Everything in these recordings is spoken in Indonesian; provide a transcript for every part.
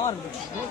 on.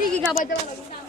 ঠিকই খাবার দাবার